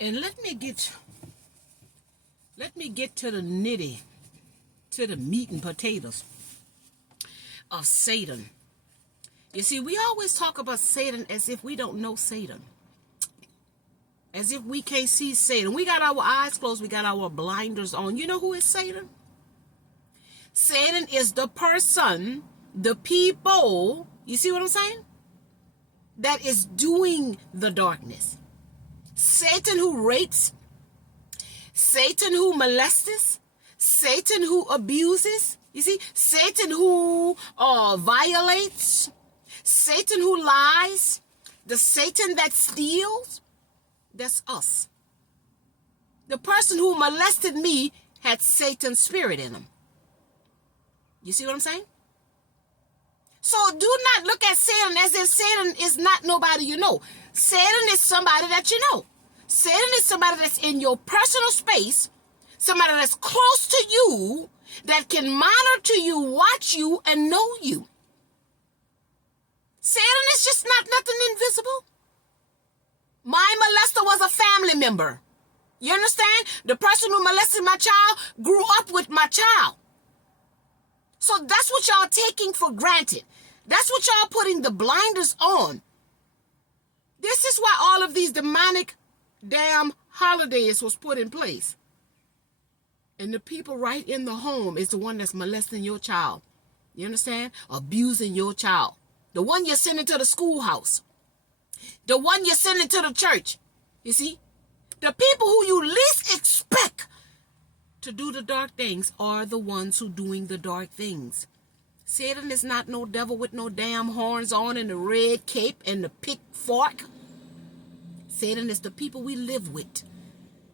And let me get to the to the meat and potatoes of Satan. You see, we always talk about Satan as if we don't know Satan. As if we can't see Satan. We got our eyes closed. We got our blinders on. You know who is Satan? Satan is the person, the people, you see what I'm saying? That is doing the darkness. Satan who rapes, Satan who molests, Satan who abuses, you see, Satan who violates, Satan who lies, the Satan that steals, that's us. The person who molested me had Satan's spirit in him. You see what I'm saying? So do not look at Satan as if Satan is not nobody you know. Satan is somebody that you know. Satan is somebody that's in your personal space, somebody that's close to you, that can monitor you, watch you, and know you. Satan is just not nothing invisible. My molester was a family member. You understand? The person who molested my child grew up with my child. So that's what y'all taking for granted. That's what y'all putting the blinders on. This is why all of these demonic damn holidays was put in place. And the people right in the home is the one that's molesting your child. You understand? Abusing your child. The one you're sending to the schoolhouse. The one you're sending to the church. You see? The people who you least expect to do the dark things are the ones who doing the dark things. Satan is not no devil with no damn horns on and the red cape and the pitchfork. Satan is the people we live with.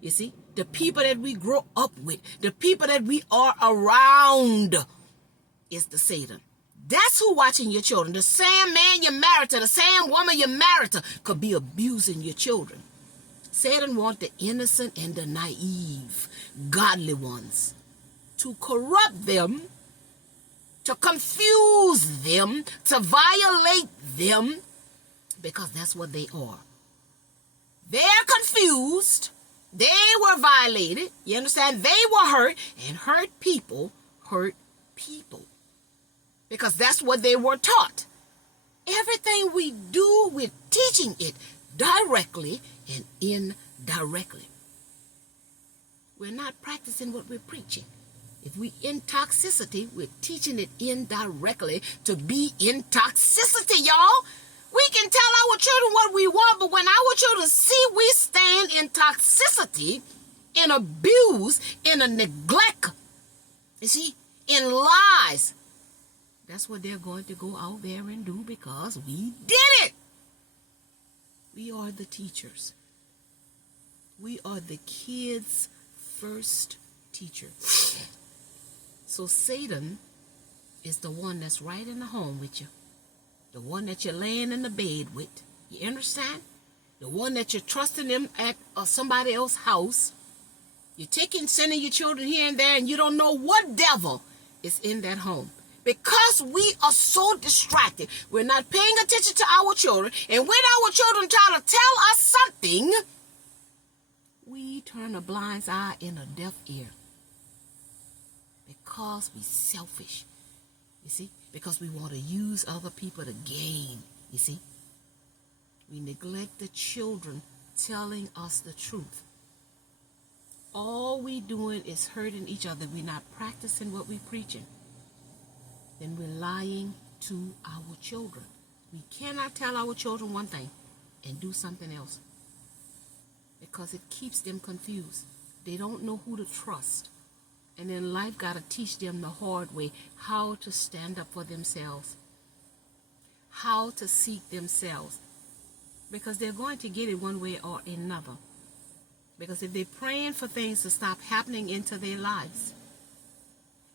You see? The people that we grow up with. The people that we are around is the Satan. That's who watching your children. The same man you're married to, the same woman you're married to could be abusing your children. Satan wants the innocent and the naive, godly ones to corrupt them, to confuse them, to violate them, because that's what they are. They're confused. They were violated. You understand? They were hurt, and hurt people hurt people. Because that's what they were taught. Everything we do, we're teaching it directly and indirectly. We're not practicing what we're preaching. If we in toxicity, we're teaching it indirectly to be in toxicity, y'all. We can tell our children what we want, but when our children see we stand in toxicity, in abuse, in a neglect, you see, in lies, that's what they're going to go out there and do because we did it. We are the teachers. We are the kids' first teacher. So Satan is the one that's right in the home with you. The one that you're laying in the bed with. You understand? The one that you're trusting them at somebody else's house. You're sending your children here and there, and you don't know what devil is in that home. Because we are so distracted, we're not paying attention to our children, and when our children try to tell us something, we turn a blind eye and a deaf ear. Because we're selfish, you see? Because we want to use other people to gain, you see? We neglect the children telling us the truth. All we doing is hurting each other. We're not practicing what we're preaching. Then we're lying to our children. We cannot tell our children one thing and do something else because it keeps them confused. They don't know who to trust. And then life got to teach them the hard way how to stand up for themselves, how to seek themselves, because they're going to get it one way or another. Because if they're praying for things to stop happening into their lives,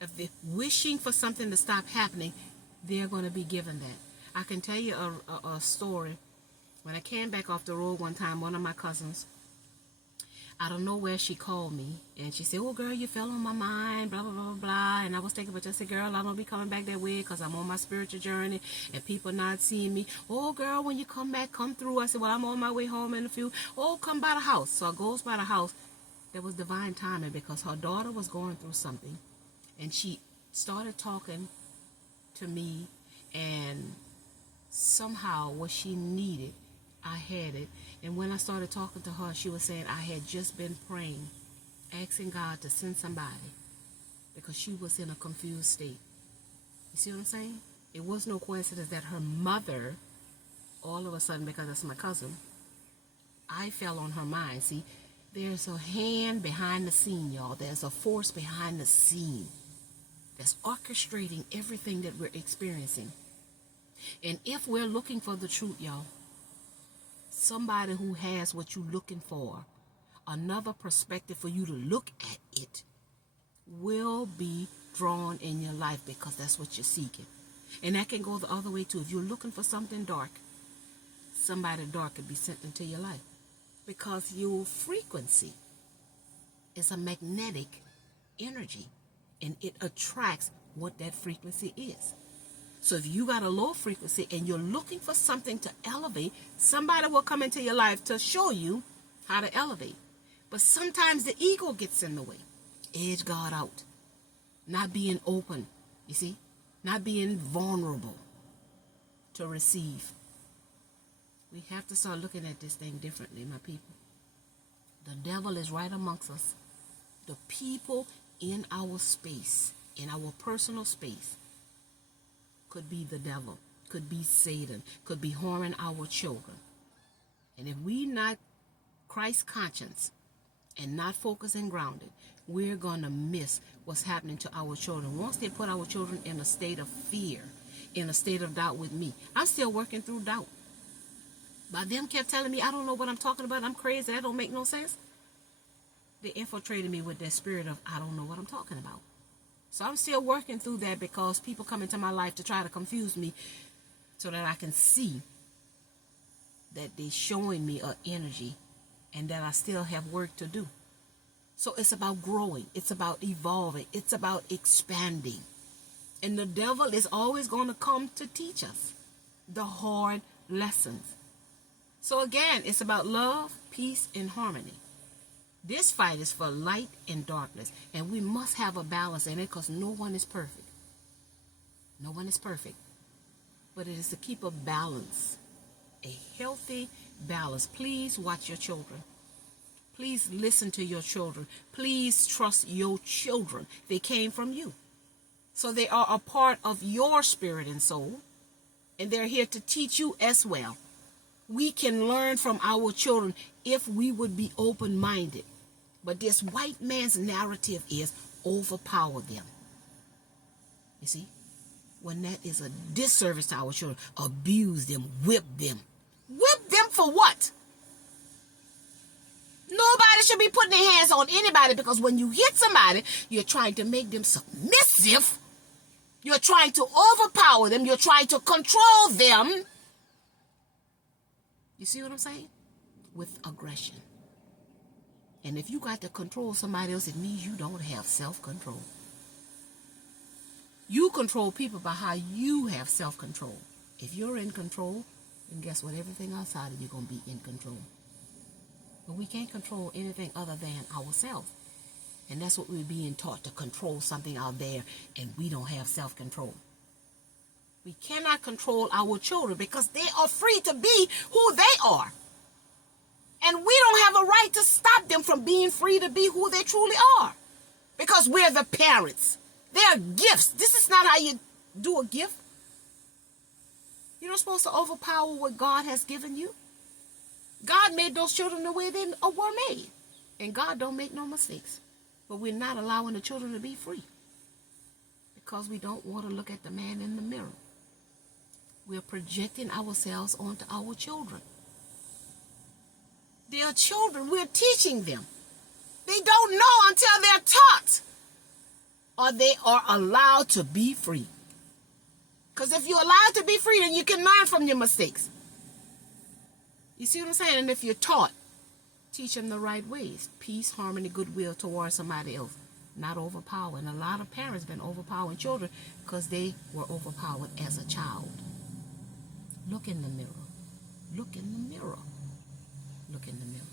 if they're wishing for something to stop happening, they're going to be given that. I can tell you a story. When I came back off the road one time, one of my cousins, Out of nowhere, she called me, and she said, oh, girl, you fell on my mind, blah, blah, blah, blah. And I was thinking, but I said, girl, I don't be coming back that way because I'm on my spiritual journey, and people not seeing me. Oh, girl, when you come back, come through. I said, well, I'm on my way home in a few. Oh, come by the house. So I goes by the house. There was divine timing because her daughter was going through something, and she started talking to me, and somehow what she needed, I had it. And when I started talking to her, she was saying I had just been praying, asking God to send somebody because she was in a confused state. You see what I'm saying? It was no coincidence that her mother, all of a sudden, because that's my cousin, I fell on her mind. See, there's a hand behind the scene, y'all. There's a force behind the scene that's orchestrating everything that we're experiencing. And if we're looking for the truth, y'all, somebody who has what you're looking for, another perspective for you to look at it, will be drawn in your life because that's what you're seeking. And that can go the other way too. If you're looking for something dark, somebody dark could be sent into your life because your frequency is a magnetic energy, and it attracts what that frequency is. So if you got a low frequency and you're looking for something to elevate, somebody will come into your life to show you how to elevate. But sometimes the ego gets in the way. Edge God out. Not being open, you see? Not being vulnerable to receive. We have to start looking at this thing differently, my people. The devil is right amongst us. The people in our space, in our personal space, could be the devil, could be Satan, could be harming our children. And if we not Christ conscious and not focused and grounded, we're going to miss what's happening to our children. Once they put our children in a state of fear, in a state of doubt with me, I'm still working through doubt. But them kept telling me, I don't know what I'm talking about, I'm crazy, that don't make no sense. They infiltrated me with that spirit of, I don't know what I'm talking about. So I'm still working through that because people come into my life to try to confuse me so that I can see that they're showing me an energy and that I still have work to do. So it's about growing. It's about evolving. It's about expanding. And the devil is always going to come to teach us the hard lessons. So again, it's about love, peace, and harmony. This fight is for light and darkness, and we must have a balance in it because no one is perfect. No one is perfect. But it is to keep a balance, a healthy balance. Please watch your children. Please listen to your children. Please trust your children. They came from you. So they are a part of your spirit and soul, and they're here to teach you as well. We can learn from our children if we would be open-minded. But this white man's narrative is overpower them. You see? When that is a disservice to our children, abuse them, whip them. Whip them for what? Nobody should be putting their hands on anybody because when you hit somebody, you're trying to make them submissive. You're trying to overpower them. You're trying to control them. You see what I'm saying? With aggression. And if you got to control somebody else, it means you don't have self-control. You control people by how you have self-control. If you're in control, then guess what? Everything outside of you is going to be in control. But we can't control anything other than ourselves. And that's what we're being taught, to control something out there, and we don't have self-control. We cannot control our children because they are free to be who they are. And we don't have a right to stop them from being free to be who they truly are. Because we're the parents. They're gifts. This is not how you do a gift. You're not supposed to overpower what God has given you. God made those children the way they were made. And God don't make no mistakes. But we're not allowing the children to be free. Because we don't want to look at the man in the mirror. We're projecting ourselves onto our children. They are children. We're teaching them. They don't know until they're taught. Or they are allowed to be free. Because if you're allowed to be free, then you can learn from your mistakes. You see what I'm saying? And if you're taught, Teach them the right ways. Peace, harmony, goodwill towards somebody else. Not overpowering. A lot of parents been overpowering children because they were overpowered as a child. Look in the mirror. Look in the mirror. Look in the mirror.